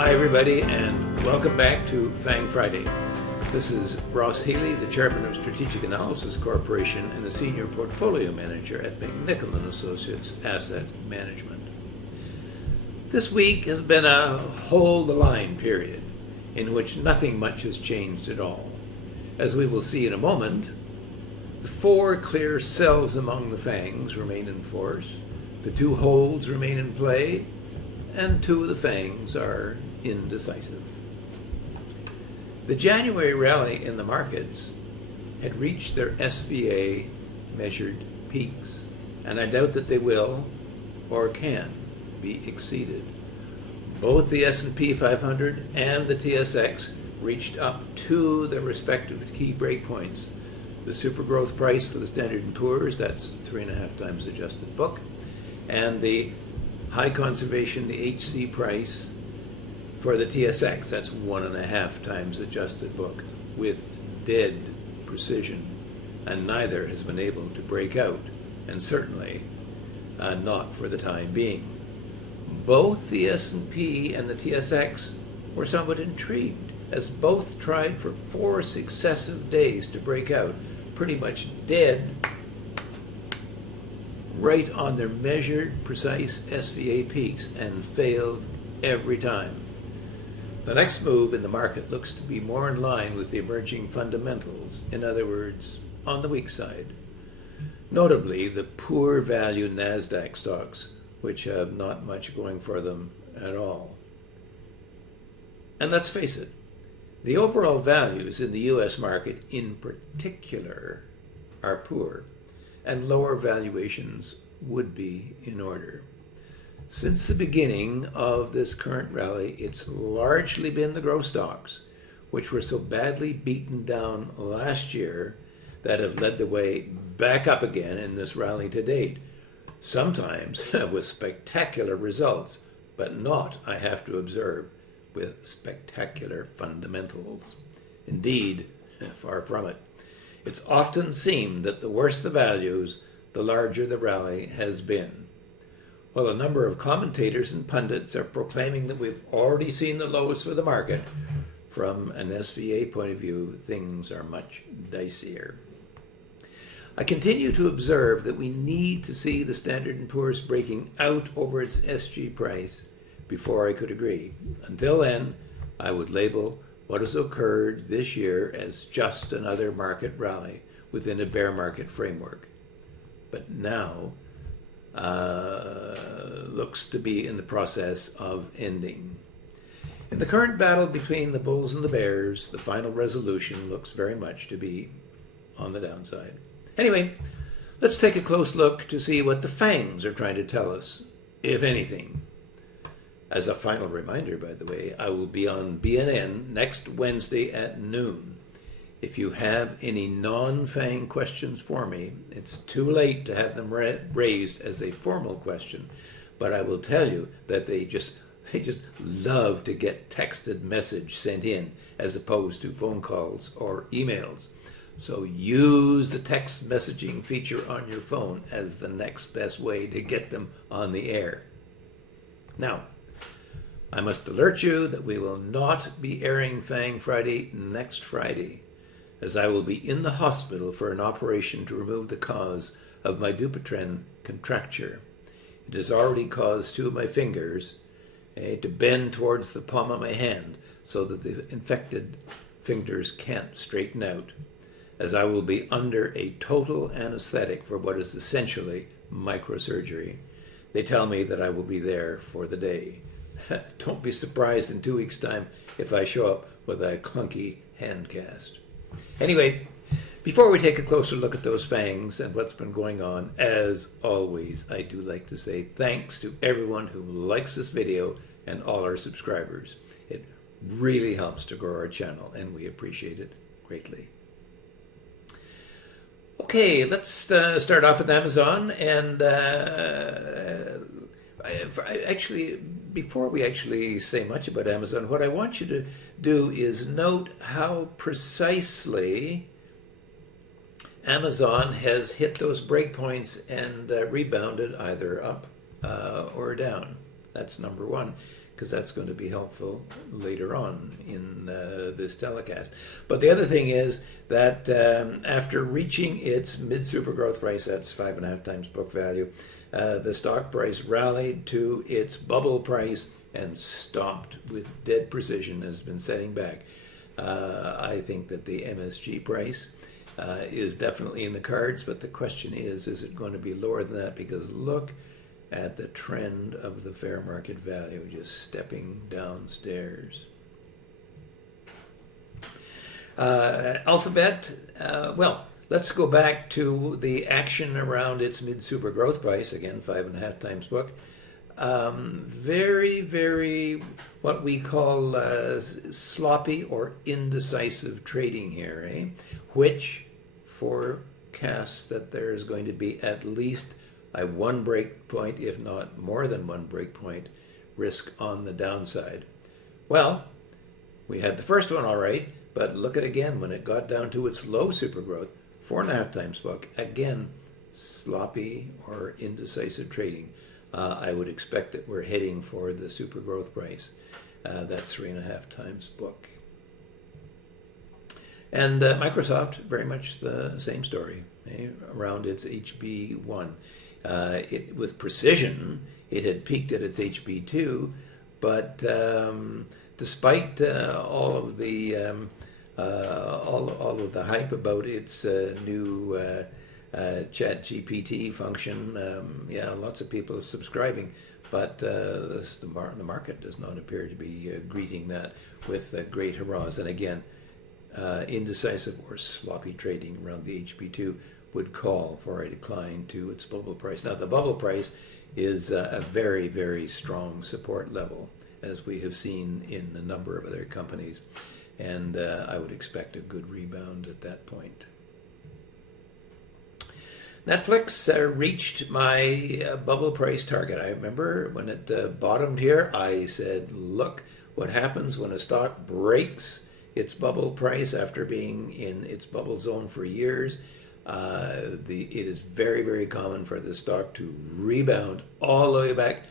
Hi everybody, and welcome back to FANG Friday. This is Ross Healy, the Chairman of Strategic Analysis Corporation and the Senior Portfolio Manager at McNichol & Associates Asset Management. This week has been a hold the line period in which nothing much has changed at all. As we will see in a moment, the four clear sells among the FANGs remain in force, the two holds remain in play, and two of the FANGs are indecisive. The January rally in the markets had reached their SVA measured peaks, and I doubt that they will or can be exceeded. Both the S&P 500 and the TSX reached up to their respective key breakpoints. The super growth price for the Standard & Poor's, that's 3.5 times adjusted book, and the high conservation, the HC price for the TSX, that's 1.5 times adjusted book, with dead precision, and neither has been able to break out, and certainly not for the time being. Both the S&P and the TSX were somewhat intrigued, as both tried for 4 successive days to break out, pretty much dead right on their measured, precise SVA peaks, and failed every time. The next move in the market looks to be more in line with the emerging fundamentals, in other words, on the weak side. Notably, the poor value NASDAQ stocks, which have not much going for them at all. And let's face it, the overall values in the US market in particular are poor, and lower valuations would be in order. Since the beginning of this current rally, it's largely been the growth stocks, which were so badly beaten down last year, that have led the way back up again in this rally to date. Sometimes with spectacular results, but not, I have to observe, with spectacular fundamentals. Indeed, far from it. It's often seemed that the worse the values, the larger the rally has been. While a number of commentators and pundits are proclaiming that we've already seen the lows for the market, from an SVA point of view, things are much dicier. I continue to observe that we need to see the Standard & Poor's breaking out over its SG price before I could agree. Until then, I would label what has occurred this year as just another market rally within a bear market framework. But now looks to be in the process of ending. In the current battle between the bulls and the bears, the final resolution looks very much to be on the downside. Anyway, let's take a close look to see what the FANGs are trying to tell us, if anything. As a final reminder, by the way, I will be on BNN next Wednesday at noon. If you have any non-FANG questions for me, it's too late to have them raised as a formal question, but I will tell you that they just love to get texted message sent in as opposed to phone calls or emails. So use the text messaging feature on your phone as the next best way to get them on the air. Now, I must alert you that we will not be airing FANG Friday next Friday, as I will be in the hospital for an operation to remove the cause of my Dupuytren contracture. It has already caused 2 of my fingers to bend towards the palm of my hand so that the infected fingers can't straighten out, as I will be under a total anesthetic for what is essentially microsurgery. They tell me that I will be there for the day. Don't be surprised in 2 weeks' time if I show up with a clunky hand cast. Anyway, before we take a closer look at those FANGs and what's been going on, as always, I do like to say thanks to everyone who likes this video and all our subscribers. It really helps to grow our channel, and we appreciate it greatly. Okay, let's start off with Amazon, and before we actually say much about Amazon, what I want you to do is note how precisely Amazon has hit those breakpoints and rebounded either up or down. That's number one. because that's going to be helpful later on in this telecast. But the other thing is that after reaching its mid-super growth price, that's 5.5 times book value, the stock price rallied to its bubble price and stopped with dead precision, has been setting back. I think that the MSG price is definitely in the cards, but the question is it going to be lower than that? Because look at the trend of the fair market value, just stepping downstairs. Alphabet, well, let's go back to the action around its mid-super growth price, again, 5.5 times book. Very, very what we call sloppy or indecisive trading here, which forecasts that there is going to be at least a one break point, if not more than one break point, risk on the downside. Well, we had the first one all right, but look at again when it got down to its low super growth, 4.5 times book, again, sloppy or indecisive trading. I would expect that we're heading for the super growth price. That's 3.5 times book. And Microsoft, very much the same story, around its HB1. With precision, it had peaked at its HB2, but despite all of the hype about its new Chat GPT function, lots of people are subscribing, but the market does not appear to be greeting that with great hurrahs. And again, indecisive or sloppy trading around the HB2 would call for a decline to its bubble price. Now, the bubble price is a very, very strong support level, as we have seen in a number of other companies, and I would expect a good rebound at that point. Netflix reached my bubble price target. I remember when it bottomed here, I said, look what happens when a stock breaks its bubble price after being in its bubble zone for years. It is very, very common for the stock to rebound all the way back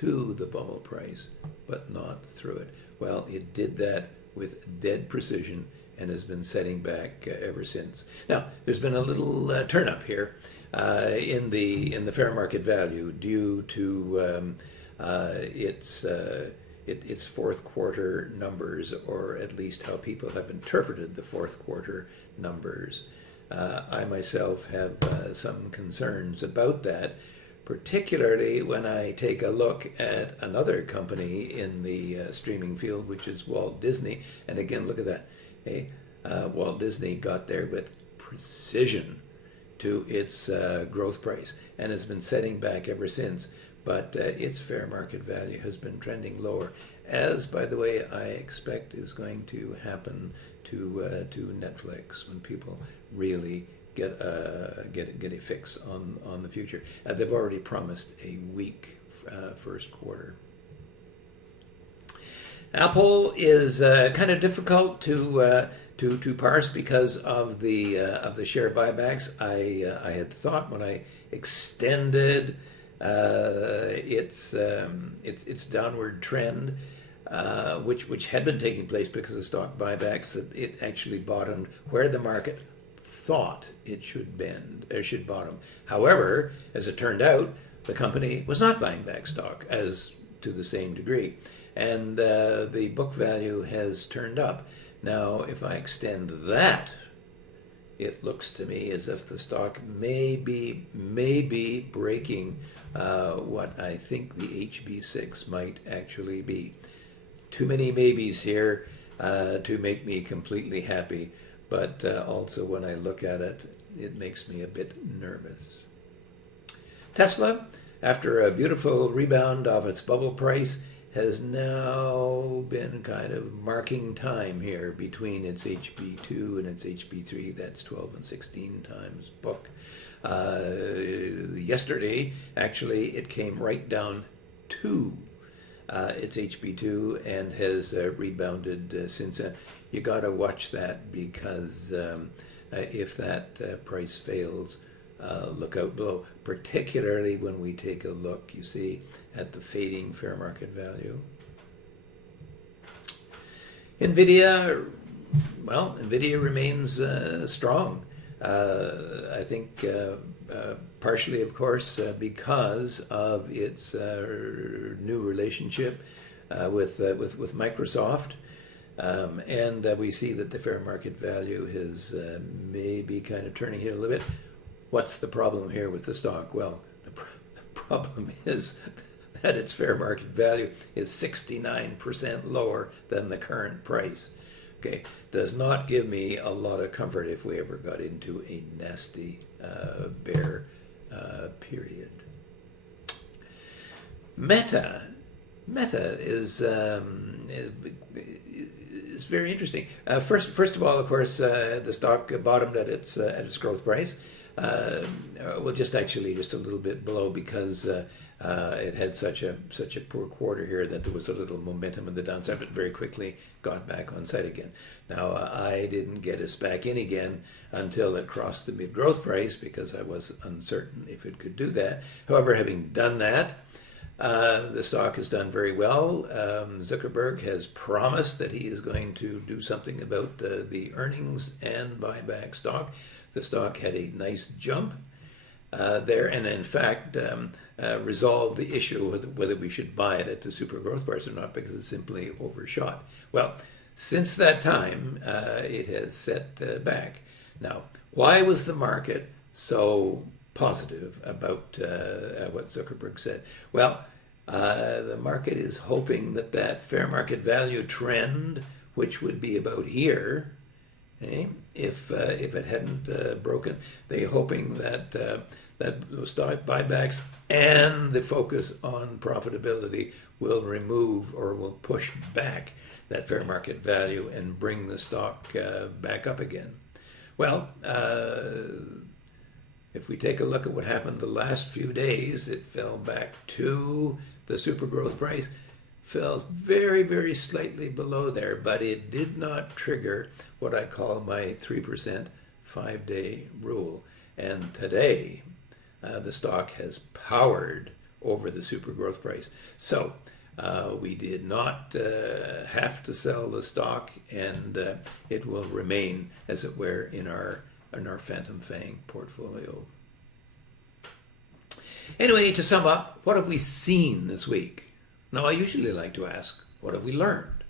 to the bubble price, but not through it. Well, it did that with dead precision and has been setting back ever since. Now, there's been a little turn up here in the fair market value due to its fourth quarter numbers, or at least how people have interpreted the fourth quarter numbers. I myself have some concerns about that, particularly when I take a look at another company in the streaming field, which is Walt Disney. And again, look at that. Walt Disney got there with precision to its growth price and has been setting back ever since. But its fair market value has been trending lower, as, by the way, I expect is going to happen to Netflix when people really get a fix on the future. They've already promised a weak first quarter. Apple is kind of difficult to parse because of the share buybacks. I had thought when I extended its downward trend, which had been taking place because of stock buybacks, that it actually bottomed where the market thought it should bottom. However, as it turned out, the company was not buying back stock as to the same degree, and the book value has turned up. Now, if I extend that, it looks to me as if the stock may be breaking what I think the HB6 might actually be. Too many maybes here to make me completely happy, but also when I look at it, it makes me a bit nervous. Tesla, after a beautiful rebound of its bubble price, has now been kind of marking time here between its HB2 and its HB3. That's 12 and 16 times book. Yesterday, actually, it came right down to its HB2 and has rebounded since then. You got to watch that, because if that price fails, look out below, particularly when we take a look, you see, at the fading fair market value. NVIDIA, well, NVIDIA remains strong. I think partially, of course, because of its new relationship with Microsoft. And we see that the fair market value is maybe kind of turning here a little bit. What's the problem here with the stock? Well, the problem is that its fair market value is 69% lower than the current price. Okay, does not give me a lot of comfort if we ever got into a nasty bear period. Meta is very interesting. First of all, of course, the stock bottomed at its growth price. Well, just a little bit below because it had such a poor quarter here that there was a little momentum in the downside, but very quickly got back on site again. Now, I didn't get us back in again until it crossed the mid-growth price because I was uncertain if it could do that. However, having done that, the stock has done very well. Zuckerberg has promised that he is going to do something about the earnings and buy back stock. The stock had a nice jump there, and in fact resolved the issue of whether we should buy it at the super growth price or not because it's simply overshot. Well, since that time, it has set back. Now, why was the market so positive about what Zuckerberg said? Well, the market is hoping that fair market value trend, which would be about here, if it hadn't broken, they're hoping that those stock buybacks and the focus on profitability will remove or will push back that fair market value and bring the stock back up again. Well, if we take a look at what happened the last few days, it fell back to the super growth price, fell very, very slightly below there, but it did not trigger what I call my 3% 5-day rule. And today, the stock has powered over the super growth price. So we did not have to sell the stock, and it will remain, as it were, in our Phantom FANG portfolio. Anyway, to sum up, what have we seen this week? Now, I usually like to ask, what have we learned?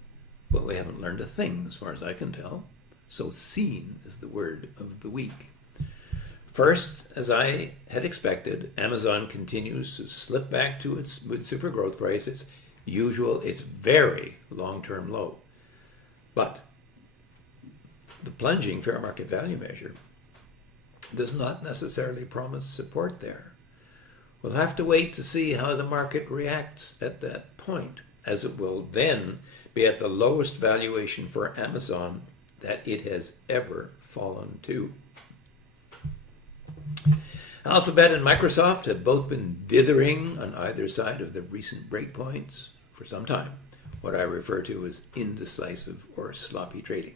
Well, we haven't learned a thing, as far as I can tell. So seen is the word of the week. First, as I had expected, Amazon continues to slip back to its super growth price, its very long-term low. But the plunging fair market value measure does not necessarily promise support there. We'll have to wait to see how the market reacts at that point, as it will then be at the lowest valuation for Amazon that it has ever fallen to. Alphabet and Microsoft have both been dithering on either side of the recent breakpoints for some time, what I refer to as indecisive or sloppy trading.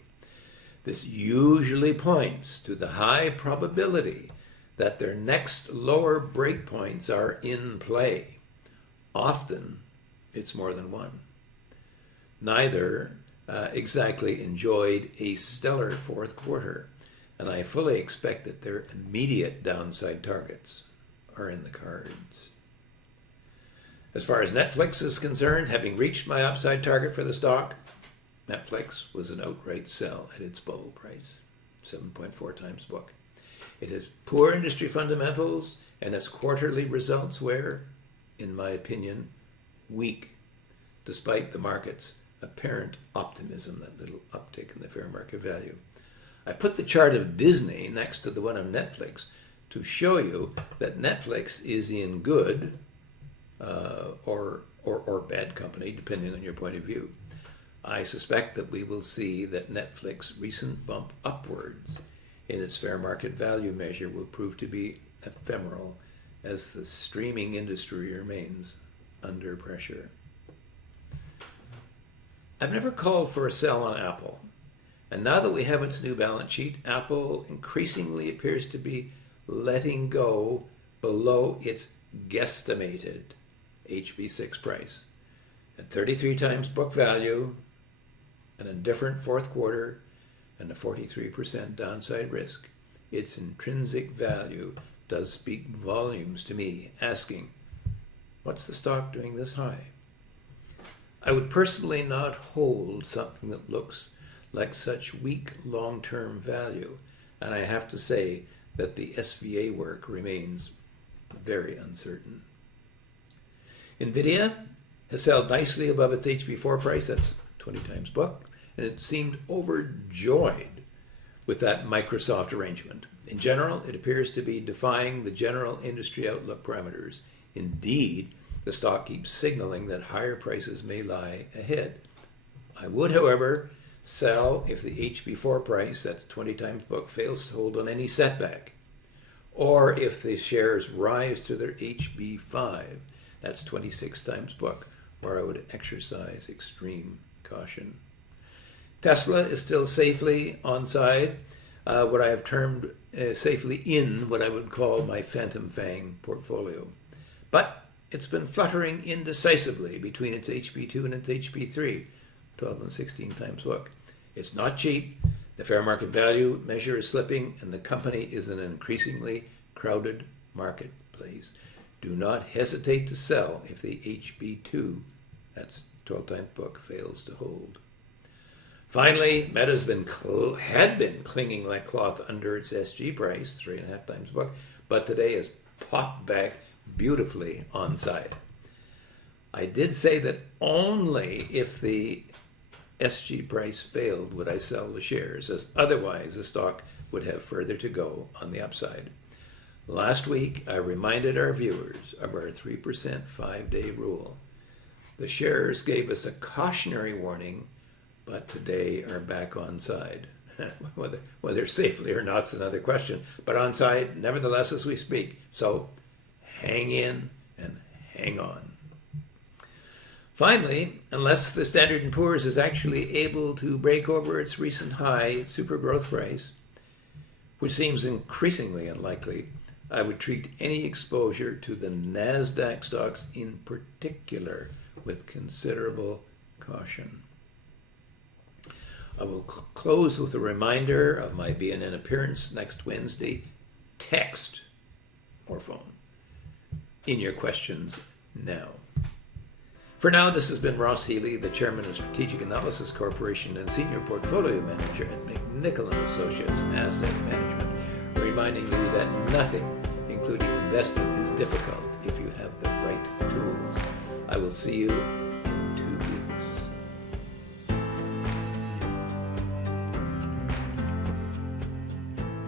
This usually points to the high probability that their next lower breakpoints are in play. Often, it's more than one. Neither exactly enjoyed a stellar fourth quarter, and I fully expect that their immediate downside targets are in the cards. As far as Netflix is concerned, having reached my upside target for the stock, Netflix was an outright sell at its bubble price, 7.4 times book. It has poor industry fundamentals, and its quarterly results were, in my opinion, weak, despite the market's apparent optimism, that little uptick in the fair market value. I put the chart of Disney next to the one of Netflix to show you that Netflix is in good or bad company, depending on your point of view. I suspect that we will see that Netflix's recent bump upwards in its fair market value measure will prove to be ephemeral as the streaming industry remains under pressure. I've never called for a sell on Apple. And now that we have its new balance sheet, Apple increasingly appears to be letting go below its guesstimated HB6 price. At 33 times book value, an indifferent fourth quarter, and a 43% downside risk, its intrinsic value does speak volumes to me, asking, what's the stock doing this high? I would personally not hold something that looks like such weak long-term value, and I have to say that the SVA work remains very uncertain. NVIDIA has held nicely above its HB4 price, that's 20 times book, and it seemed overjoyed with that Microsoft arrangement. In general, it appears to be defying the general industry outlook parameters. Indeed, the stock keeps signaling that higher prices may lie ahead. I would, however, sell if the HB4 price, that's 20 times book, fails to hold on any setback, or if the shares rise to their HB5, that's 26 times book, where I would exercise extreme caution. Tesla is still safely onside, what I have termed safely in what I would call my phantom FANG portfolio. But it's been fluttering indecisively between its HB2 and its HB3, 12 and 16 times book. It's not cheap, the fair market value measure is slipping, and the company is in an increasingly crowded marketplace. Do not hesitate to sell if the HB2, that's 12 times book, fails to hold. Finally, Meta's had been clinging like cloth under its SG price, 3.5 times book, but today has popped back beautifully onside. I did say that only if the SG price failed would I sell the shares, as otherwise the stock would have further to go on the upside. Last week, I reminded our viewers of our 3% 5-day rule. The shares gave us a cautionary warning, but today are back on side. Whether safely or not is another question, but on side nevertheless as we speak. So hang in and hang on. Finally, unless the Standard & Poor's is actually able to break over its recent high super growth price, which seems increasingly unlikely, I would treat any exposure to the NASDAQ stocks in particular with considerable caution. I will close with a reminder of my BNN appearance next Wednesday. Text or phone in your questions now. For now, this has been Ross Healy, the Chairman of Strategic Analysis Corporation and Senior Portfolio Manager at McNichol & Associates Asset Management, reminding you that nothing, including investing, is difficult if you have the right tools. I will see you